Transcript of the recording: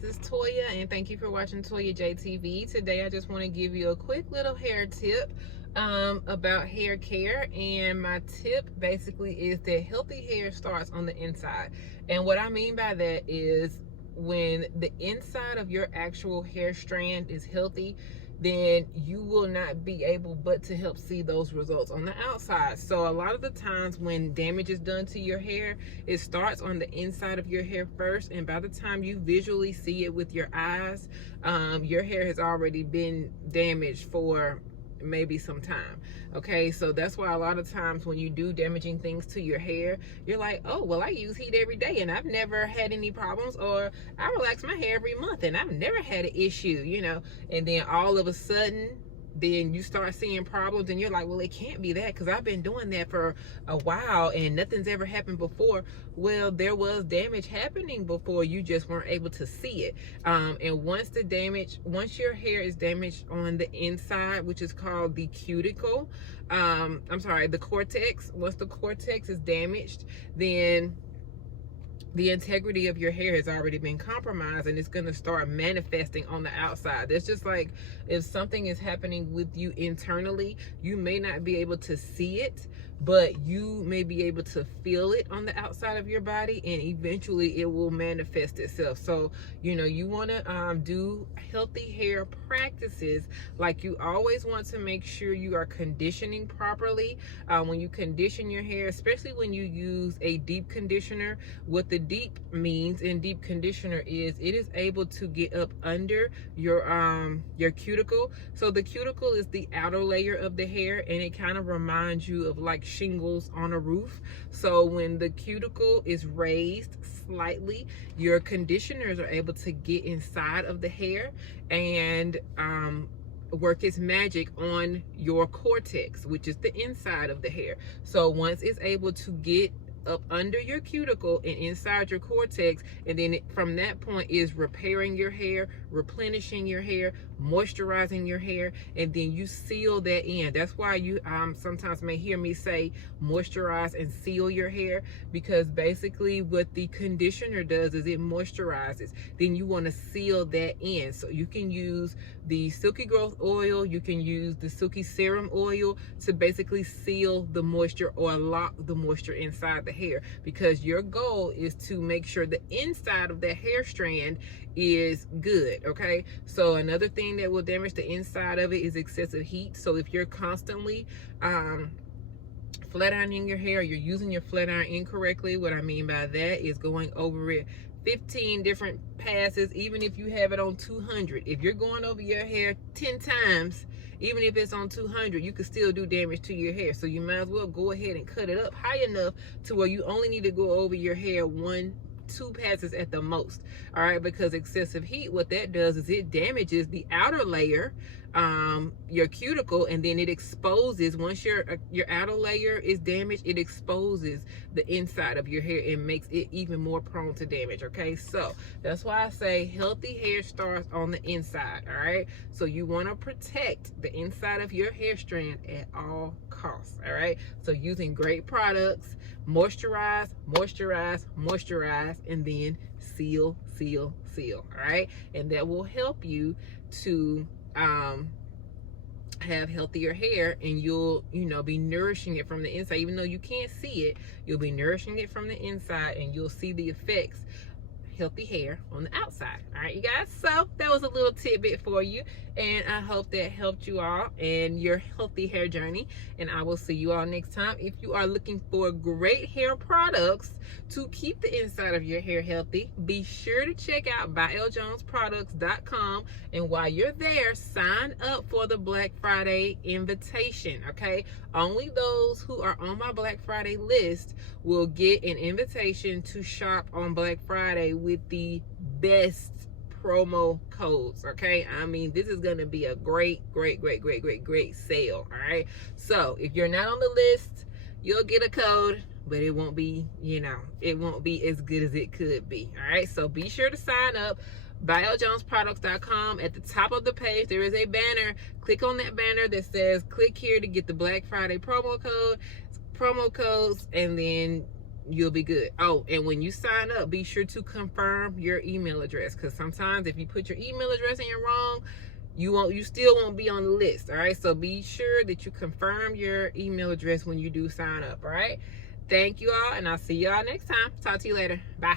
guys, it's Toya, and thank you for watching Toya JTV. Today I just want to give you a quick little hair tip about hair care, and my tip basically is that healthy hair starts on the inside. And what I mean by that is when the inside of your actual hair strand is healthy, then you will not be able but to help see those results on the outside. So a lot of the times when damage is done to your hair, it starts on the inside of your hair first, and by the time you visually see it with your eyes, your hair has already been damaged for maybe some time. Okay, so that's why a lot of times when you do damaging things to your hair, you're like, oh well, I use heat every day and I've never had any problems, or I relax my hair every month and I've never had an issue, you know. And then all of a sudden, then you start seeing problems and you're like, well, it can't be that because I've been doing that for a while and nothing's ever happened before. Well, there was damage happening before, you just weren't able to see it. And once your hair is damaged on the inside, which is called the cuticle, the cortex, once the cortex is damaged, then the integrity of your hair has already been compromised, and it's going to start manifesting on the outside. That's just like if something is happening with you internally, you may not be able to see it, but you may be able to feel it on the outside of your body, and eventually it will manifest itself. So, you know, you want to do healthy hair practices. Like, you always want to make sure you are conditioning properly. When you condition your hair, especially when you use a deep conditioner, what the deep means in deep conditioner is it is able to get up under your cuticle. So the cuticle is the outer layer of the hair, and it kind of reminds you of like shingles on a roof. So when the cuticle is raised slightly, your conditioners are able to get inside of the hair and work its magic on your cortex, which is the inside of the hair. So once it's able to get up under your cuticle and inside your cortex, and then from that point is repairing your hair, replenishing your hair, moisturizing your hair, and then you seal that in. That's why you sometimes may hear me say moisturize and seal your hair, because basically what the conditioner does is it moisturizes. Then you want to seal that in. So you can use the Silky Growth oil, you can use the Silky Serum oil to basically seal the moisture or lock the moisture inside the hair, because your goal is to make sure the inside of that hair strand is good. Okay, so another thing that will damage the inside of it is excessive heat. So if you're constantly flat ironing your hair, you're using your flat iron incorrectly, what I mean by that is going over it 15 different passes, even if you have it on 200. If you're going over your hair 10 times, even if it's on 200, you can still do damage to your hair. So you might as well go ahead and cut it up high enough to where you only need to go over your hair 1-2 passes at the most. All right, because excessive heat, what that does is it damages the outer layer, your cuticle, and then it exposes. Once your outer layer is damaged, it exposes the inside of your hair and makes it even more prone to damage. Okay, so that's why I say healthy hair starts on the inside. All right, so you want to protect the inside of your hair strand at all costs. All right, so using great products, moisturize, moisturize, moisturize, and then seal, seal, seal. All right, and that will help you to have healthier hair, and you'll, you know, be nourishing it from the inside. Even though you can't see it, you'll be nourishing it from the inside, and you'll see the effects, healthy hair on the outside. All right, you guys, so that was a little tidbit for you, and I hope that helped you all and your healthy hair journey, and I will see you all next time. If you are looking for great hair products to keep the inside of your hair healthy, be sure to check out ByLJonesProducts.com, and while you're there, sign up for the Black Friday invitation. Okay, only those who are on my Black Friday list will get an invitation to shop on Black Friday with the best promo codes. Okay, I mean, this is gonna be a great sale. All right, so if you're not on the list, you'll get a code, but it won't be, you know, it won't be as good as it could be. All right, so be sure to sign up. ByLJonesProducts.com. At the top of the page, there is a banner. Click on that banner that says click here to get the Black Friday promo codes, and then you'll be good. Oh, and when you sign up, be sure to confirm your email address, because sometimes if you put your email address in wrong, you still won't be on the list. All right, so be sure that you confirm your email address when you do sign up. All right, thank you all, and I'll see y'all next time. Talk to you later. Bye.